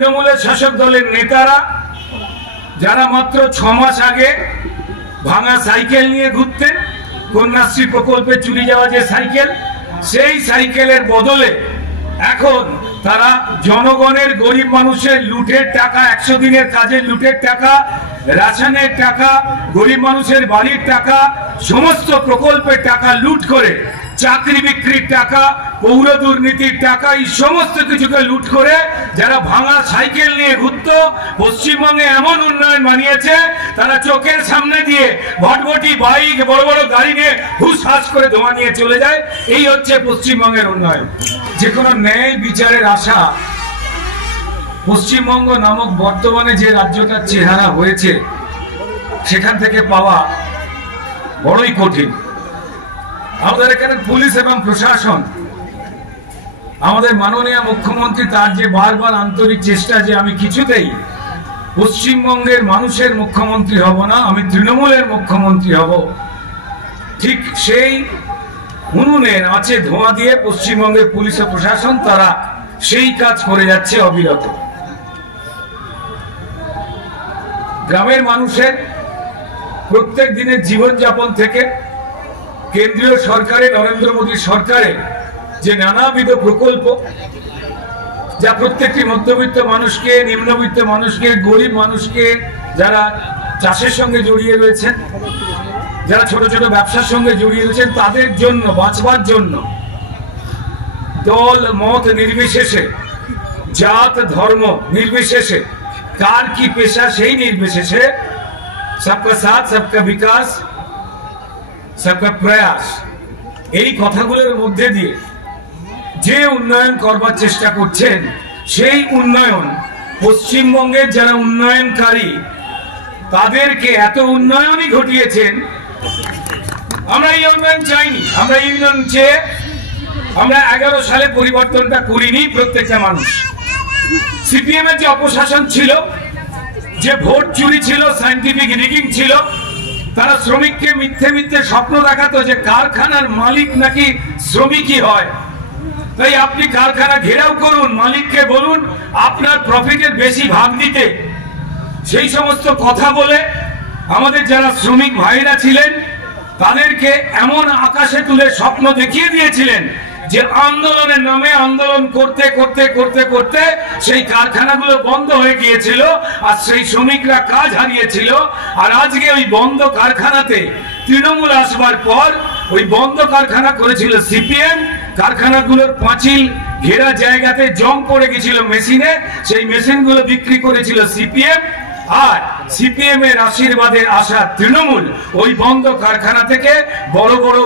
তৃণমূলের শাসক দলের নেতারা যারা মাত্র 6 মাস আগে ভাঙা সাইকেল নিয়ে ঘুরতেন, কন্যাশ্রী প্রকল্পে চুরি যাওয়া যে সাইকেল, সেই সাইকেলের বদলে এখন তারা জনগণের, গরিব মানুষের লুটের টাকা, 100 দিনের কাজের লুটের টাকা, রেশনের টাকা, গরিব মানুষের বাড়ির টাকা, সমস্ত প্রকল্পের টাকা লুট করে, চাকরি বিক্রির টাকা, পৌর দুর্নীতির টাকা, এই সমস্ত কিছুকে লুট করে যারা ভাঙা সাইকেল নিয়ে ঘুরত, পশ্চিমবঙ্গে এমন উন্নয়ন বানিয়েছে তারা চোখের সামনে দিয়ে ভটভটি বাইক, বড় বড় গাড়ি নিয়ে হুস হাস করে ধোঁয়া নিয়ে চলে যায়। এই হচ্ছে পশ্চিমবঙ্গের উন্নয়ন। যে কোনো ন্যায় বিচারের আশা পশ্চিমবঙ্গ নামক বর্তমানে যে রাজ্যটার চেহারা হয়েছে সেখান থেকে পাওয়া বড়ই কঠিন। আমাদের এখানে পুলিশ এবং প্রশাসন, আমাদের মাননীয় মুখ্যমন্ত্রী তার যে বারবার আন্তরিক চেষ্টা যে আমি কিছুতেই পশ্চিমবঙ্গের মানুষের মুখ্যমন্ত্রী হব না, আমি তৃণমূলের মুখ্যমন্ত্রী হব, ঠিক সেই উনুনের আঁচে ধোঁয়া দিয়ে পশ্চিমবঙ্গের পুলিশ ও প্রশাসন তারা সেই কাজ করে যাচ্ছে অবিরত। গ্রামের মানুষের প্রত্যেক দিনের জীবনযাপন থেকে কেন্দ্রীয় সরকারের, নরেন্দ্র মোদী সরকারের যে নানাবিধ প্রকল্প, যা প্রত্যেকটি মধ্যবিত্ত মানুষকে, নিম্নবিত্ত মানুষকে, গরিব মানুষকে, যারা চাষের সঙ্গে জড়িয়ে রয়েছেন, যারা ছোট ছোট ব্যবসার সঙ্গে জড়িয়ে রয়েছেন, তাদের জন্য, বাঁচবার জন্য দল মত নির্বিশেষে, জাত ধর্ম নির্বিশেষে, কার কি পেশা সেই নির্বিশেষে, সবকা সাথ সবকা বিকাশ সবকা প্রয়াস, এই কথাগুলোর মধ্যে দিয়ে যে উন্নয়ন করবার চেষ্টা করছেন, সেই উন্নয়ন পশ্চিমবঙ্গের যারা উন্নয়নকারী তাদেরকে এত উন্নয়নই ঘটিয়েছেন। আমরা এই উন্নয়ন চাইনি, আমরা এই উন্নয়ন চেয়ে আমরা 11 সালে পরিবর্তনটা করিনি। প্রত্যেকটা মানুষ, সিপিএম এর যে অপশাসন ছিল, যে ভোট চুরি ছিল, সায়েন্টিফিক রিগিং ছিল, তারা শ্রমিককে মিথ্যে মিথ্যে স্বপ্ন দেখাতো যে কারখানার মালিক নাকি শ্রমিকই হয়, তাই আপনি কারখানা ঘেরাও করুন, মালিককে বলুন আপনার প্রফিটের বেশি ভাগ দিতে। সেই সমস্ত কথা বলে আমাদের যারা শ্রমিক ভাইরা ছিলেন তাদেরকে এমন আকাশে তুলে স্বপ্ন দেখিয়ে দিয়েছিলেন যে আন্দোলনের নামে আন্দোলন করতে করতে করতে করতে সেই কারখানাগুলো বন্ধ হয়ে গিয়েছিল আর সেই শ্রমিকরা কাজ হারিয়েছিল। আর আজকে ওই বন্ধ কারখানাতে তৃণমূল আসবার পর ওই বন্ধ কারখানা করেছিল সিপিএম, কারখানাগুলোর পাঁচিল ঘেরা জায়গাতে জং পড়ে গেছিল মেশিনে, সেই মেশিনগুলো বিক্রি করেছিল সিপিএম। আর সিপিএম এর আশীর্বাদে আসা তৃণমূল ওই বন্ধ কারখানা থেকে বড় বড়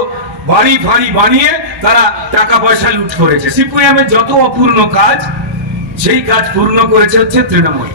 বাড়ি ফাড়ি বানিয়ে তারা টাকা পয়সা লুট করেছে। সিপিএম এর যত অপূর্ণ কাজ, সেই কাজ পূর্ণ করেছে হচ্ছে তৃণমূল।